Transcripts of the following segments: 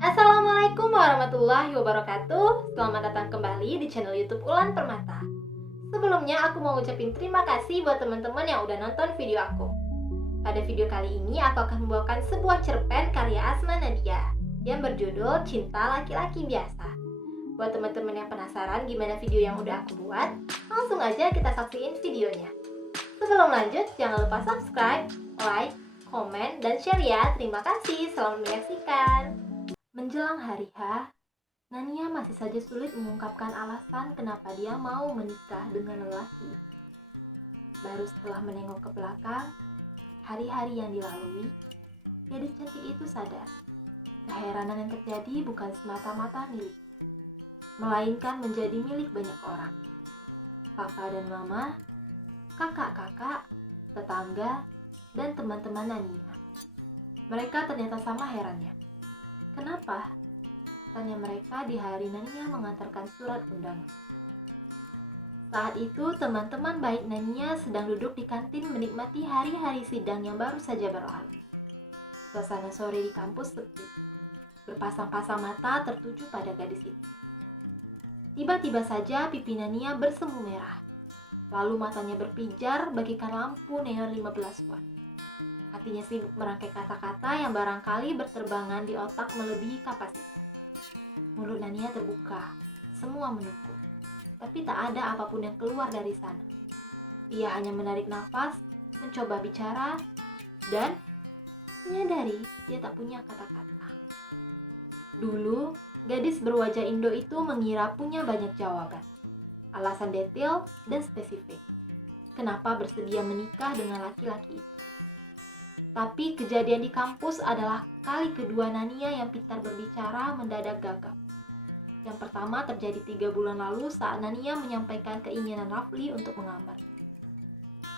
Assalamualaikum warahmatullahi wabarakatuh. Selamat datang kembali di channel YouTube Ulan Permata. Sebelumnya aku mau ucapin terima kasih buat teman-teman yang udah nonton video aku. Pada video kali ini aku akan membawakan sebuah cerpen karya Asma Nadia yang berjudul Cinta Laki-Laki Biasa. Buat teman-teman yang penasaran gimana video yang udah aku buat, langsung aja kita saksiin videonya. Sebelum lanjut, jangan lupa subscribe, like, komen, dan share ya. Terima kasih, selamat menyaksikan. Menjelang hari H, Nania masih saja sulit mengungkapkan alasan kenapa dia mau menikah dengan lelaki. Baru setelah menengok ke belakang, hari-hari yang dilalui, gadis cantik itu sadar. Keheranan yang terjadi bukan semata-mata miliknya, melainkan menjadi milik banyak orang. Papa dan mama, kakak-kakak, tetangga, dan teman-teman Nania. Mereka ternyata sama herannya. Kenapa? Tanya mereka di hari Nania mengantarkan surat undangan. Saat itu, teman-teman baik Nania sedang duduk di kantin menikmati hari-hari sidang yang baru saja berlalu. Suasana sore di kampus sepi. Berpasang-pasang mata tertuju pada gadis itu. Tiba-tiba saja pipi Nania bersemu merah. Lalu matanya berpijar bagikan lampu neon 15 watt. Hatinya sibuk merangkai kata-kata yang barangkali berterbangan di otak melebihi kapasitas. Mulut Nania terbuka, semua menunggu. Tapi tak ada apapun yang keluar dari sana. Ia hanya menarik nafas, mencoba bicara, dan menyadari dia tak punya kata-kata. Dulu, gadis berwajah Indo itu mengira punya banyak jawaban. Alasan detail dan spesifik. Kenapa bersedia menikah dengan laki-laki itu? Tapi kejadian di kampus adalah kali kedua Nania yang pintar berbicara mendadak gagap. Yang pertama terjadi 3 bulan lalu saat Nania menyampaikan keinginan Rafli untuk mengamar.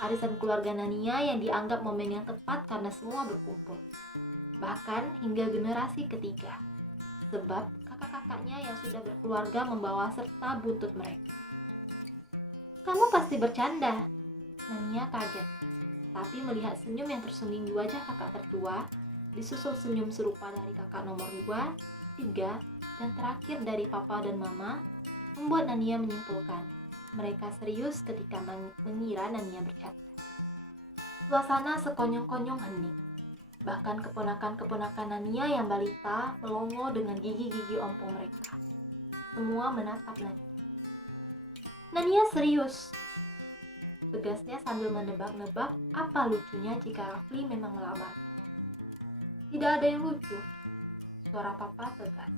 Arisan keluarga Nania yang dianggap momen yang tepat karena semua berkumpul. Bahkan hingga generasi ketiga. Sebab kakak-kakaknya yang sudah berkeluarga membawa serta buntut mereka. Kamu pasti bercanda. Nania kaget. Tapi melihat senyum yang tersungging di wajah kakak tertua, disusul senyum serupa dari kakak nomor 2, 3, dan terakhir dari papa dan mama, membuat Nania menyimpulkan mereka serius ketika mengira Nania bercanda. Suasana sekonyong-konyong hening. Bahkan keponakan-keponakan Nania yang balita melongo dengan gigi-gigi ompong mereka. Semua menatap Nania. Nania serius, tegasnya sambil menebak-nebak apa lucunya jika Rafli memang melamar. Tidak ada yang lucu, suara papa tegas.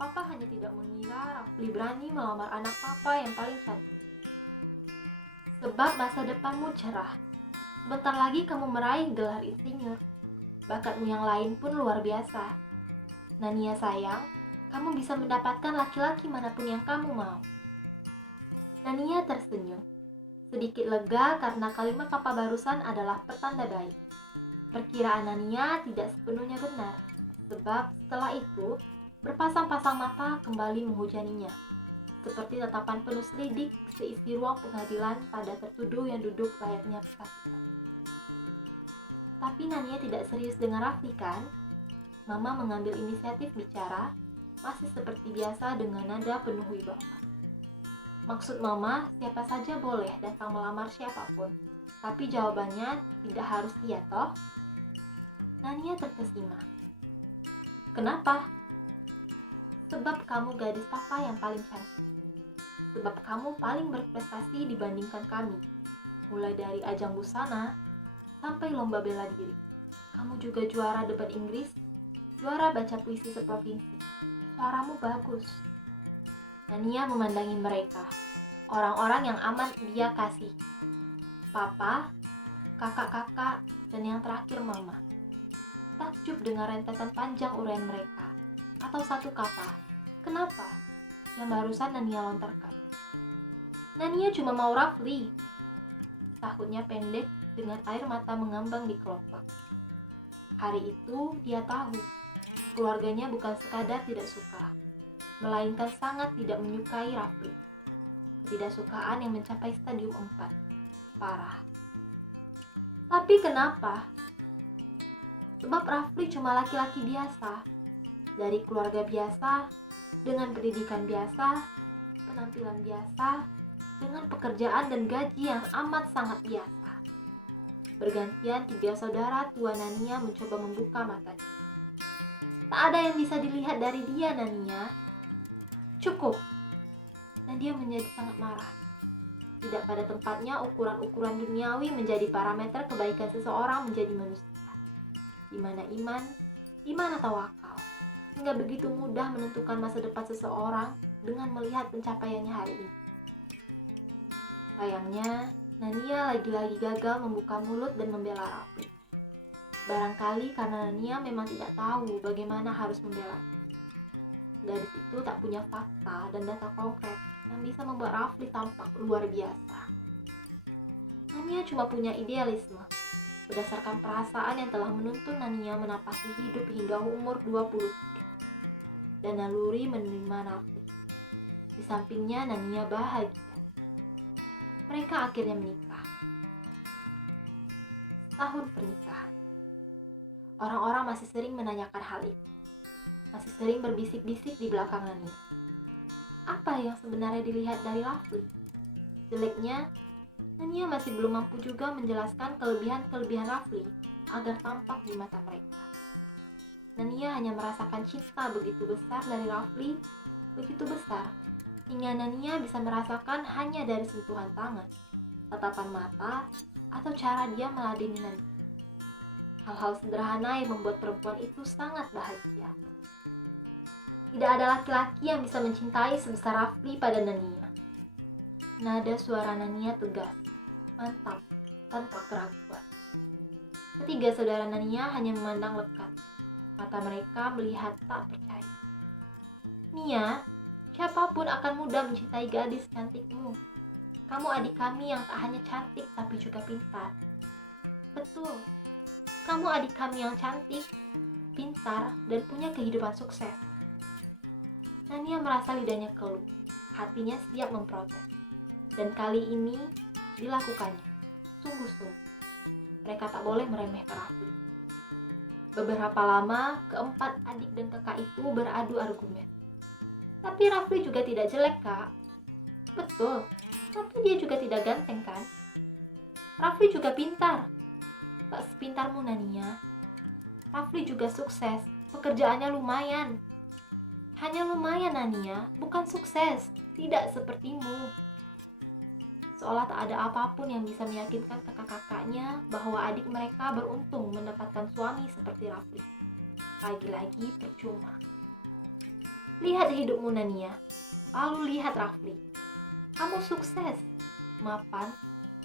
Papa hanya tidak mengira Rafli berani melamar anak papa yang paling cantik. Sebab masa depanmu cerah. Sebentar lagi kamu meraih gelar insinyur. Bakatmu yang lain pun luar biasa. Nania sayang, kamu bisa mendapatkan laki-laki manapun yang kamu mau. Nania tersenyum. Sedikit lega karena kalimat papa barusan adalah petanda baik. Perkiraan Nania tidak sepenuhnya benar, sebab setelah itu berpasang-pasang mata kembali menghujaninya, seperti tatapan penuh selidik seisi ruang pengadilan pada tertuduh yang duduk layaknya kesakitan. Tapi Nania tidak serius dengan Rafli kan? Mama mengambil inisiatif bicara, masih seperti biasa dengan nada penuh wibawa. Maksud mama, siapa saja boleh datang melamar siapapun. Tapi jawabannya tidak harus iya toh? Nania terkesima. Kenapa? Sebab kamu gadis papa yang paling cantik. Sebab kamu paling berprestasi dibandingkan kami. Mulai dari ajang busana, sampai lomba bela diri. Kamu juga juara debat Inggris, juara baca puisi seprovinsi. Suaramu bagus. Nania memandangi mereka, orang-orang yang aman dia kasih. Papa, kakak-kakak, dan yang terakhir mama. Takjub dengan rentetan panjang uraian mereka. Atau satu kata, kenapa? Yang barusan Nania lontarkan. Nania cuma mau Rafli. Sahutnya pendek dengan air mata mengambang di kelopak. Hari itu dia tahu, keluarganya bukan sekadar tidak suka, melainkan sangat tidak menyukai Rafli. Ketidaksukaan yang mencapai stadium 4. Parah. Tapi kenapa? Sebab Rafli cuma laki-laki biasa. Dari keluarga biasa, dengan pendidikan biasa, penampilan biasa, dengan pekerjaan dan gaji yang amat sangat biasa. Bergantian tiga saudara tua Nania mencoba membuka matanya. Tak ada yang bisa dilihat dari dia, Nania. Cukup. Dan dia menjadi sangat marah. Tidak pada tempatnya ukuran-ukuran duniawi menjadi parameter kebaikan seseorang menjadi manusia. Di mana iman, di mana tawakal. Hingga begitu mudah menentukan masa depan seseorang dengan melihat pencapaiannya hari ini. Sayangnya, Nania lagi-lagi gagal membuka mulut dan membela Rafli. Barangkali karena Nania memang tidak tahu bagaimana harus membela. Gadis itu tak punya fakta dan data konkret yang bisa membuat Rafli tampak luar biasa. Nania cuma punya idealisme, berdasarkan perasaan yang telah menuntun Nania menapaki hidup hingga umur 20. Dan naluri menerima Rafli. Di sampingnya Nania bahagia. Mereka akhirnya menikah. Tahun pernikahan. Orang-orang masih sering menanyakan hal itu. Masih sering berbisik-bisik di belakang Nania. Apa yang sebenarnya dilihat dari Rafli? Jeleknya, Nania masih belum mampu juga menjelaskan kelebihan-kelebihan Rafli agar tampak di mata mereka. Nania hanya merasakan cinta begitu besar dari Rafli, begitu besar, hingga Nania bisa merasakan hanya dari sentuhan tangan, tatapan mata, atau cara dia meladeni Nania. Hal-hal sederhana yang membuat perempuan itu sangat bahagia. Tidak ada laki-laki yang bisa mencintai sebesar Rafli pada Nania. Nada suara Nania tegas, mantap, tanpa keraguan. Ketiga saudara Nania hanya memandang lekat. Mata mereka melihat tak percaya. Nia, siapapun akan mudah mencintai gadis cantikmu. Kamu adik kami yang tak hanya cantik tapi juga pintar. Betul, kamu adik kami yang cantik, pintar, dan punya kehidupan sukses. Nania merasa lidahnya keluh, hatinya siap memprotes. Dan kali ini dilakukannya, sungguh-sungguh. Mereka tak boleh meremehkan Rafli. Beberapa lama, keempat adik dan kakak itu beradu argumen. Tapi Rafli juga tidak jelek, Kak. Betul, tapi dia juga tidak ganteng, kan? Rafli juga pintar. Tak sepintarmu, Nania. Rafli juga sukses, pekerjaannya lumayan. Hanya lumayan, Nania, bukan sukses. Tidak sepertimu. Seolah tak ada apapun yang bisa meyakinkan kakak-kakaknya bahwa adik mereka beruntung mendapatkan suami seperti Rafli. Lagi-lagi percuma. Lihat hidupmu, Nania. Lalu lihat Rafli. Kamu sukses, mapan.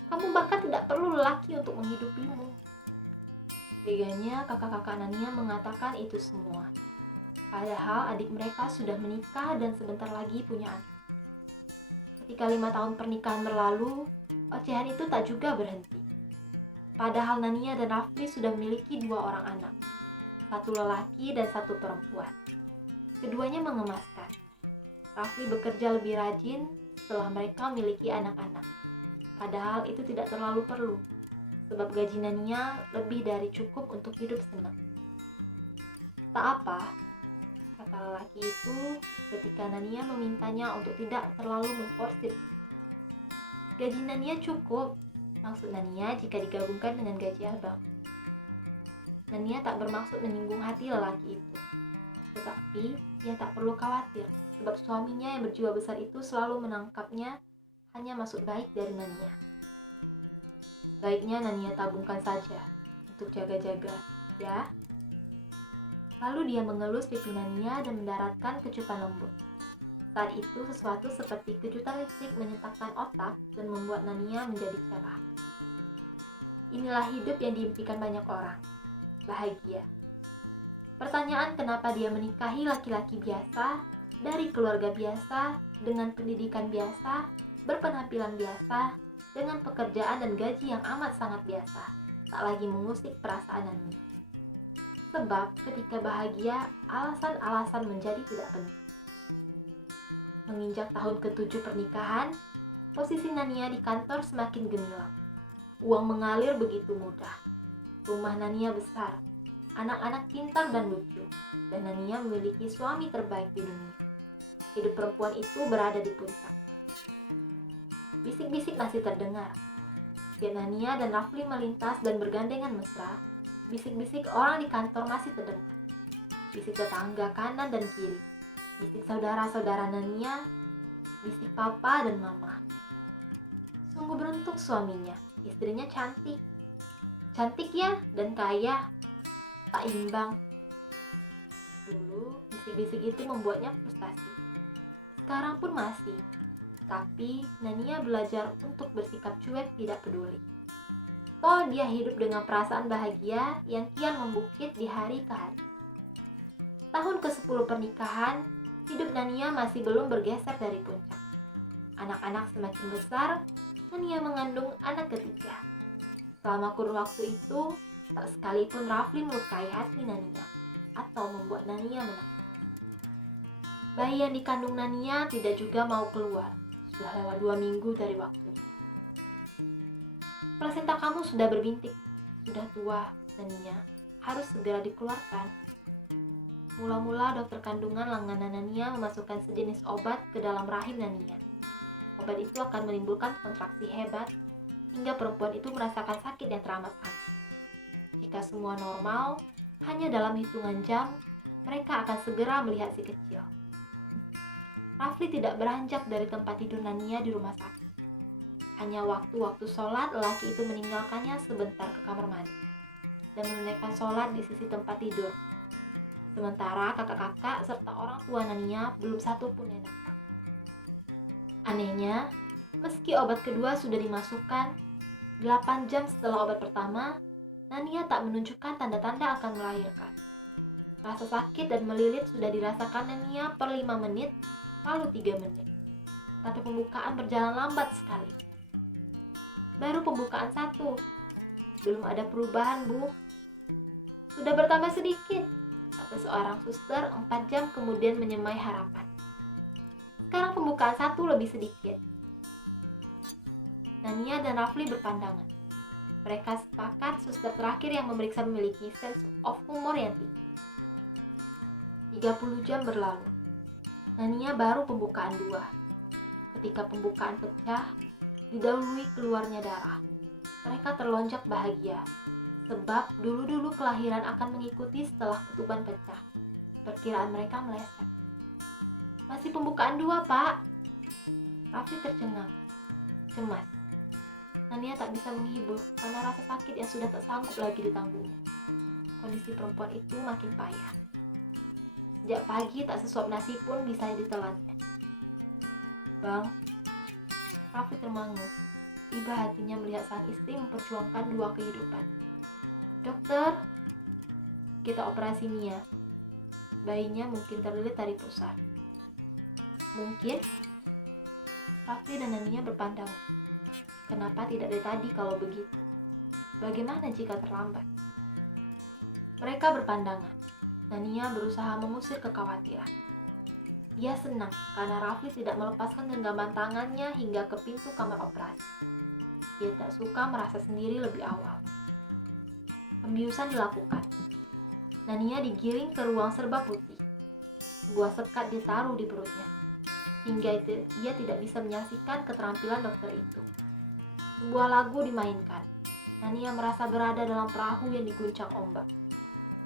Kamu bahkan tidak perlu lelaki untuk menghidupimu. Teganya kakak-kakak Nania mengatakan itu semua. Padahal adik mereka sudah menikah dan sebentar lagi punya anak. Ketika 5 tahun pernikahan berlalu, ocehan itu tak juga berhenti. Padahal Nania dan Rafli sudah memiliki 2 orang anak, 1 lelaki dan 1 perempuan. Keduanya mengemaskan. Rafli bekerja lebih rajin setelah mereka memiliki anak-anak. Padahal itu tidak terlalu perlu, sebab gaji Nania lebih dari cukup untuk hidup senang. Tak apa, kata lelaki itu ketika Nania memintanya untuk tidak terlalu memforsir. Gaji Nania cukup, maksud Nania jika digabungkan dengan gaji abang. Nania tak bermaksud menyinggung hati lelaki itu. Tetapi, ia tak perlu khawatir, sebab suaminya yang berjiwa besar itu selalu menangkapnya hanya maksud baik dari Nania. Baiknya Nania tabungkan saja, untuk jaga-jaga, ya. Lalu dia mengelus pipi Nania dan mendaratkan kecupan lembut. Saat itu sesuatu seperti kejutan listrik menyentakkan otak dan membuat Nania menjadi cerah. Inilah hidup yang diimpikan banyak orang. Bahagia. Pertanyaan kenapa dia menikahi laki-laki biasa, dari keluarga biasa, dengan pendidikan biasa, berpenampilan biasa, dengan pekerjaan dan gaji yang amat sangat biasa, tak lagi mengusik perasaan Nania. Sebab ketika bahagia, alasan-alasan menjadi tidak penting. Menginjak tahun ke-7 pernikahan, posisi Nania di kantor semakin gemilang. Uang mengalir begitu mudah. Rumah Nania besar, anak-anak pintar dan lucu. dan Nania memiliki suami terbaik di dunia. Hidup perempuan itu berada di puncak. Bisik-bisik masih terdengar. Setiap Nania dan Rafli melintas dan bergandengan mesra, bisik-bisik orang di kantor masih terdengar. Bisik tetangga kanan dan kiri, bisik saudara-saudara Nania, bisik papa dan mama. Sungguh beruntung suaminya, istrinya cantik. Cantik ya dan kaya, tak imbang. Dulu bisik-bisik itu membuatnya frustasi. Sekarang pun masih. Tapi Nania belajar untuk bersikap cuek, tidak peduli. Toh dia hidup dengan perasaan bahagia yang kian membukit di hari ke hari. Tahun ke-10 pernikahan, hidup Nania masih belum bergeser dari puncak. Anak-anak semakin besar, Nania mengandung anak ketiga. Selama kurun waktu itu, tak sekalipun Rafli melukai hati Nania atau membuat Nania menangis. Bayi yang dikandung Nania tidak juga mau keluar. Sudah lewat 2 minggu dari waktunya. Plasenta kamu sudah berbintik, sudah tua, Nania. Harus segera dikeluarkan. Mula-mula dokter kandungan langganan Nania memasukkan sejenis obat ke dalam rahim Nania. Obat itu akan menimbulkan kontraksi hebat, hingga perempuan itu merasakan sakit yang teramat sangat. Jika semua normal, hanya dalam hitungan jam, mereka akan segera melihat si kecil. Rafli tidak beranjak dari tempat tidur Nania di rumah sakit. Hanya waktu-waktu sholat, lelaki itu meninggalkannya sebentar ke kamar mandi dan menunaikan sholat di sisi tempat tidur. Sementara kakak-kakak serta orang tua Nania belum satu pun yang datang. Anehnya, meski obat kedua sudah dimasukkan, 8 jam setelah obat pertama, Nania tak menunjukkan tanda-tanda akan melahirkan. Rasa sakit dan melilit sudah dirasakan Nania per 5 menit, lalu 3 menit. Tapi pembukaan berjalan lambat sekali. Baru pembukaan 1. Belum ada perubahan, Bu. Sudah bertambah sedikit, kata seorang suster 4 jam kemudian menyemai harapan. Sekarang pembukaan 1 lebih sedikit. Nania dan Rafli berpandangan. Mereka sepakat suster terakhir yang memeriksa memiliki sense of humor yang tinggi. 30 jam berlalu. Nania baru pembukaan 2. Ketika pembukaan pecah, didahului keluarnya darah. Mereka terlonjak bahagia, sebab dulu-dulu kelahiran akan mengikuti setelah ketuban pecah. Perkiraan mereka meleset. Masih pembukaan 2, Pak. Rafli tercengang, cemas. Nania tak bisa menghibur karena rasa sakit yang sudah tak sanggup lagi ditanggungnya. Kondisi perempuan itu makin payah. Sejak pagi tak sesuap nasi pun bisa ditelannya. Bang, Rafli termangu. Iba hatinya melihat sang istri memperjuangkan 2 kehidupan. Dokter, kita operasi Mia. Bayinya mungkin terlilit tali pusar. Mungkin? Rafli dan Nania berpandangan. Kenapa tidak dari tadi kalau begitu? Bagaimana jika terlambat? Mereka berpandangan. Nania berusaha mengusir kekhawatiran. Dia senang karena Rafli tidak melepaskan genggaman tangannya hingga ke pintu kamar operasi. Dia tak suka merasa sendiri lebih awal. Pembiusan dilakukan. Nania digiring ke ruang serba putih. Sebuah sekat ditaruh di perutnya, hingga ia tidak bisa menyaksikan keterampilan dokter itu. Sebuah lagu dimainkan. Nania merasa berada dalam perahu yang diguncang ombak.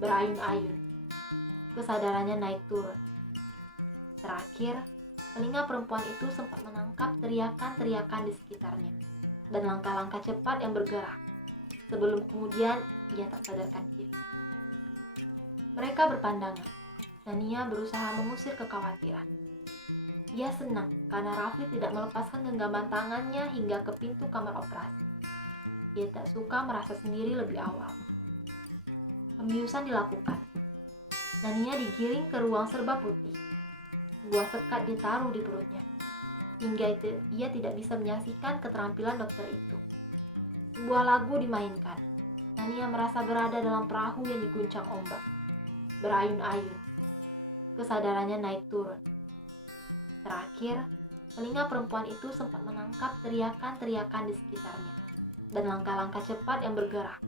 Berayun-ayun. Kesadarannya naik turun. Terakhir, telinga perempuan itu sempat menangkap teriakan-teriakan di sekitarnya dan langkah-langkah cepat yang bergerak. Sebelum kemudian ia tak sadarkan diri. Mereka berpandangan. Nania berusaha mengusir kekhawatiran. Ia senang karena Rafli tidak melepaskan genggaman tangannya hingga ke pintu kamar operasi. Ia tak suka merasa sendiri lebih awal. Pembiusan dilakukan. Nania digiring ke ruang serba putih. Sebuah sekat ditaruh di perutnya, hingga ia tidak bisa menyaksikan keterampilan dokter itu. Sebuah lagu dimainkan. Nania merasa berada dalam perahu yang diguncang ombak. Berayun-ayun. Kesadarannya naik turun. Terakhir, telinga perempuan itu sempat menangkap teriakan-teriakan di sekitarnya dan langkah-langkah cepat yang bergerak.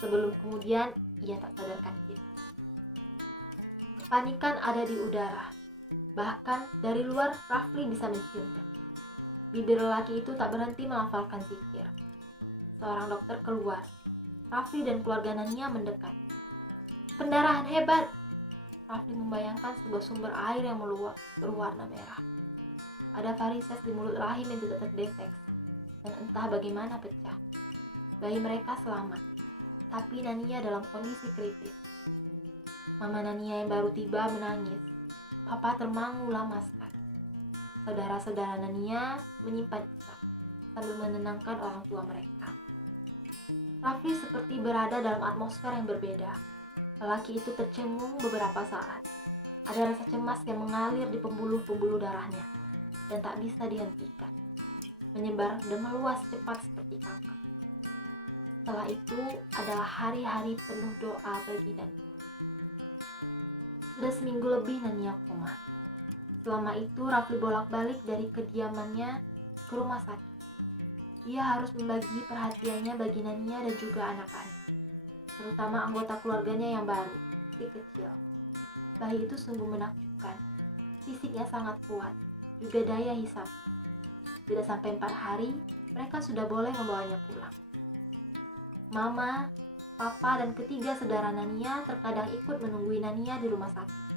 Sebelum kemudian ia tak sadarkan diri. Kepanikan ada di udara. Bahkan dari luar Rafli bisa menciumnya. Bibir lelaki itu tak berhenti melafalkan zikir. Seorang dokter keluar. Rafli dan keluarga Nania mendekat. Pendarahan hebat! Rafli membayangkan sebuah sumber air yang meluap berwarna merah. Ada varises di mulut rahim yang tidak terdeteksi. Dan entah bagaimana pecah. Bayi mereka selamat. Tapi Nania dalam kondisi kritis. Mama Nania yang baru tiba menangis. Papa termangu lama sekali. Saudara-saudara Nania menyimpan isak sambil menenangkan orang tua mereka. Rafli seperti berada dalam atmosfer yang berbeda. Lelaki itu tercengung beberapa saat. Ada rasa cemas yang mengalir di pembuluh-pembuluh darahnya dan tak bisa dihentikan. Menyebar dan meluas cepat seperti kanker. Setelah itu adalah hari-hari penuh doa bagi Nania. Sudah seminggu lebih Nania koma. Selama itu Rafli bolak-balik dari kediamannya ke rumah sakit. Ia harus membagi perhatiannya bagi Nania dan juga anak-anak, terutama anggota keluarganya yang baru, si kecil. Bayi itu sungguh menakjubkan. Fisiknya sangat kuat, juga daya hisap. Tidak sampai 4 hari, mereka sudah boleh membawanya pulang. Mama, Papa, dan ketiga saudara Nania terkadang ikut menunggui Nania di rumah sakit.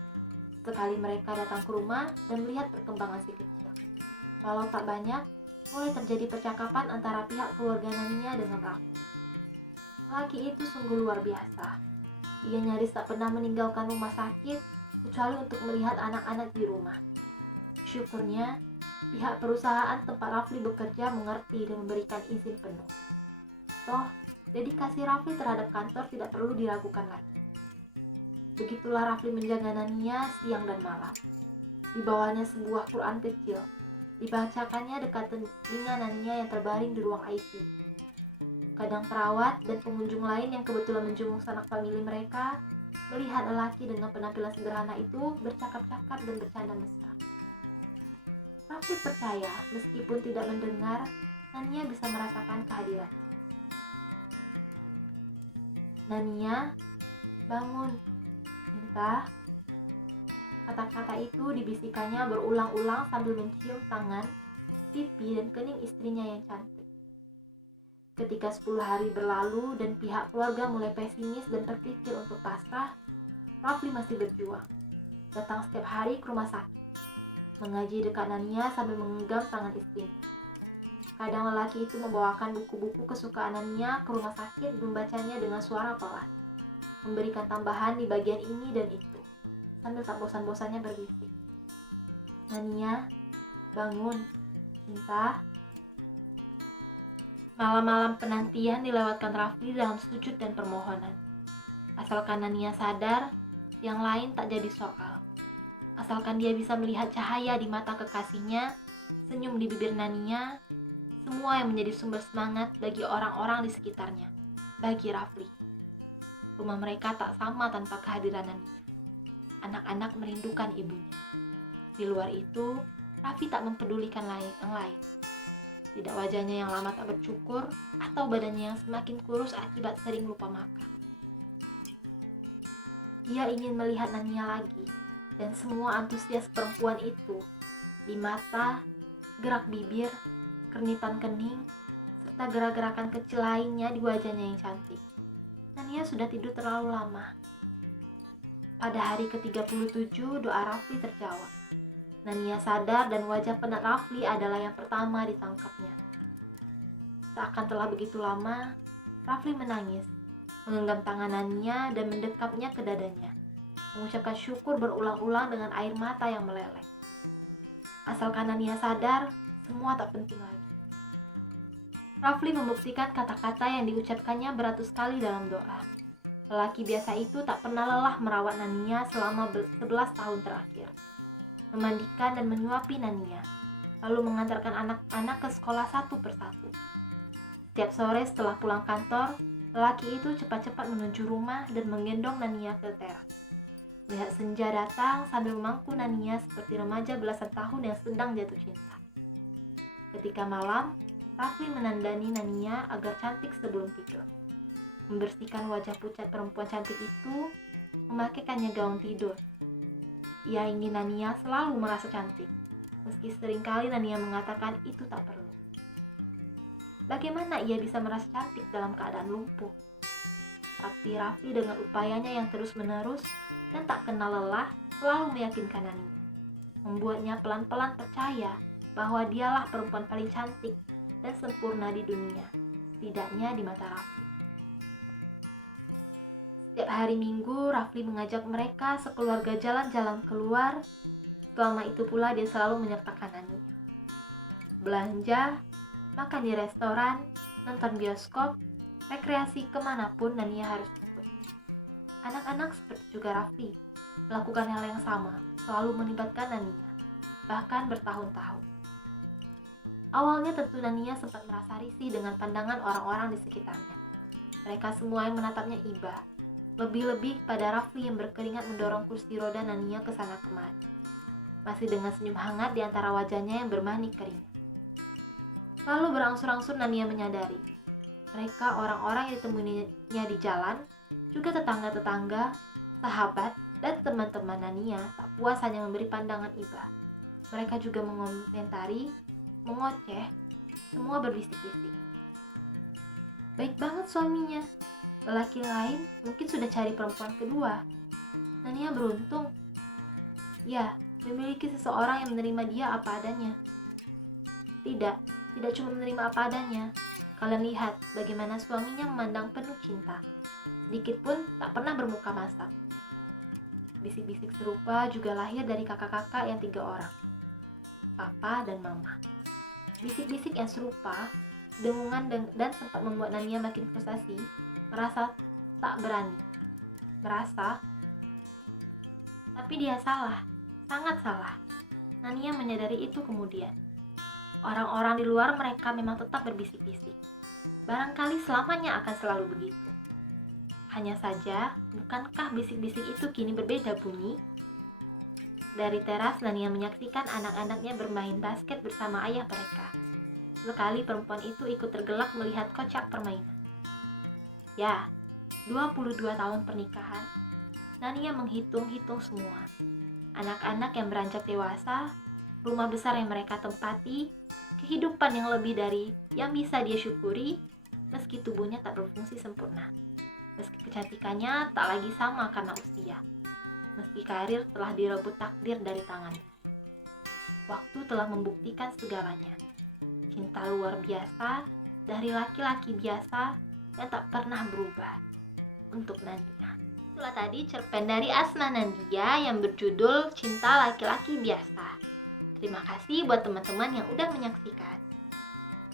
Sekali mereka datang ke rumah dan melihat perkembangan si kecil. Walau tak banyak, mulai terjadi percakapan antara pihak keluarga Nania dengan Rafli. Laki itu sungguh luar biasa. Ia nyaris tak pernah meninggalkan rumah sakit kecuali untuk melihat anak-anak di rumah. Syukurnya, pihak perusahaan tempat Rafli bekerja mengerti dan memberikan izin penuh. Toh, dedikasi Rafli terhadap kantor tidak perlu diragukan lagi. Begitulah Rafli menjaga Nania siang dan malam. Dibawanya sebuah Quran kecil. Dibacakannya dekat telinga Nania yang terbaring di ruang ICU. Kadang perawat dan pengunjung lain yang kebetulan menjenguk sanak famili mereka melihat lelaki dengan penampilan sederhana itu bercakap-cakap dan bercanda mesra. Rafli percaya meskipun tidak mendengar, Nania bisa merasakan kehadiran. Nania, bangun, Cinta. Kata-kata itu dibisikannya berulang-ulang sambil mencium tangan, pipi, dan kening istrinya yang cantik. Ketika 10 hari berlalu dan pihak keluarga mulai pesimis dan terpikir untuk pasrah, Rafli masih berjuang. Datang setiap hari ke rumah sakit, mengaji dekat Nania sambil menggenggam tangan istrinya. Kadang lelaki itu membawakan buku-buku kesukaan Nania ke rumah sakit dan membacanya dengan suara pelan, memberikan tambahan di bagian ini dan itu, sambil tak bosan-bosannya berbisik. Nania, bangun, Cinta. Malam-malam penantian dilewatkan Rafli dalam sujud dan permohonan. Asalkan Nania sadar, yang lain tak jadi soal. Asalkan dia bisa melihat cahaya di mata kekasihnya, senyum di bibir Nania, semua yang menjadi sumber semangat bagi orang-orang di sekitarnya, bagi Rafli. Rumah mereka tak sama tanpa kehadiran Nania. Anak-anak merindukan ibunya. Di luar itu, Rafli tak mempedulikan yang lain. Tidak wajahnya yang lama tak bercukur atau badannya yang semakin kurus akibat sering lupa makan. Ia ingin melihat Nania lagi, dan semua antusias perempuan itu di mata, gerak bibir, kernitan kening, serta gerak-gerakan kecil lainnya di wajahnya yang cantik. Nania sudah tidur terlalu lama. Pada hari ke-37, doa Rafli terjawab. Nania sadar dan wajah penat Rafli adalah yang pertama ditangkapnya. Seakan telah begitu lama, Rafli menangis, menggenggam tangan Nania dan mendekapnya ke dadanya, mengucapkan syukur berulang-ulang dengan air mata yang meleleh. Asalkan Nania sadar, semua tak penting lagi. Rafli membuktikan kata-kata yang diucapkannya beratus kali dalam doa. Lelaki biasa itu tak pernah lelah merawat Nania selama 11 tahun terakhir. Memandikan dan menyuapi Nania, lalu mengantarkan anak-anak ke sekolah satu persatu. Setiap sore setelah pulang kantor, lelaki itu cepat-cepat menuju rumah dan menggendong Nania ke teras. Melihat senja datang sambil memangku Nania seperti remaja belasan tahun yang sedang jatuh cinta. Ketika malam, Rafli menandani Nania agar cantik sebelum tidur. Membersihkan wajah pucat perempuan cantik itu, memakaikannya gaun tidur, Ia ingin Nania selalu merasa cantik, meski seringkali Nania mengatakan itu tak perlu. Bagaimana ia bisa merasa cantik dalam keadaan lumpuh? Tapi Rafli dengan upayanya yang terus-menerus dan tak kenal lelah selalu meyakinkan Nania, membuatnya pelan-pelan percaya bahwa dialah perempuan paling cantik dan sempurna di dunia, setidaknya di mata Rafli. Setiap hari Minggu, Rafli mengajak mereka sekeluarga jalan-jalan keluar. Selama itu pula dia selalu menyertakan Nania. Belanja, makan di restoran, nonton bioskop, rekreasi kemanapun Nania harus ikut. Anak-anak seperti juga Rafli melakukan hal yang sama, selalu melibatkan Nania, bahkan bertahun-tahun. Awalnya tentu Nania sempat merasa risih dengan pandangan orang-orang di sekitarnya. Mereka semua yang menatapnya iba, lebih-lebih pada Rafli yang berkeringat mendorong kursi roda Nania ke sana kemari, masih dengan senyum hangat di antara wajahnya yang bermanik keringat. Lalu berangsur-angsur Nania menyadari, mereka orang-orang yang ditemuinya di jalan, juga tetangga-tetangga, sahabat, dan teman-teman Nania tak puas hanya memberi pandangan iba. Mereka juga mengomentari, mengoceh, semua berbisik-bisik. Baik banget suaminya. Lelaki lain mungkin sudah cari perempuan kedua. Nania beruntung. Ya, memiliki seseorang yang menerima dia apa adanya. Tidak cuma menerima apa adanya. Kalian lihat bagaimana suaminya memandang penuh cinta. Sedikit pun tak pernah bermuka masam. Bisik-bisik serupa juga lahir dari kakak-kakak yang 3 orang. Papa dan Mama. Bisik-bisik yang serupa, dengungan dan sempat membuat Nania makin frustasi. Merasa tak berani. Tapi dia salah, sangat salah. Nania menyadari itu kemudian. Orang-orang di luar mereka memang tetap berbisik-bisik. Barangkali selamanya akan selalu begitu. Hanya saja, bukankah bisik-bisik itu kini berbeda bunyi? Dari teras, Nania menyaksikan anak-anaknya bermain basket bersama ayah mereka. Sekali perempuan itu ikut tergelak melihat kocak permainan. Ya, 22 tahun pernikahan, Nania menghitung-hitung semua. Anak-anak yang beranjak dewasa, rumah besar yang mereka tempati, kehidupan yang lebih dari yang bisa dia syukuri, meski tubuhnya tak berfungsi sempurna. Meski kecantikannya tak lagi sama karena usia. Meski karir telah direbut takdir dari tangannya. Waktu telah membuktikan segalanya. Cinta luar biasa dari laki-laki biasa yang tak pernah berubah untuk Nania. Itulah tadi cerpen dari Asma Nadia yang berjudul Cinta Laki-Laki Biasa. Terima kasih buat teman-teman yang udah menyaksikan.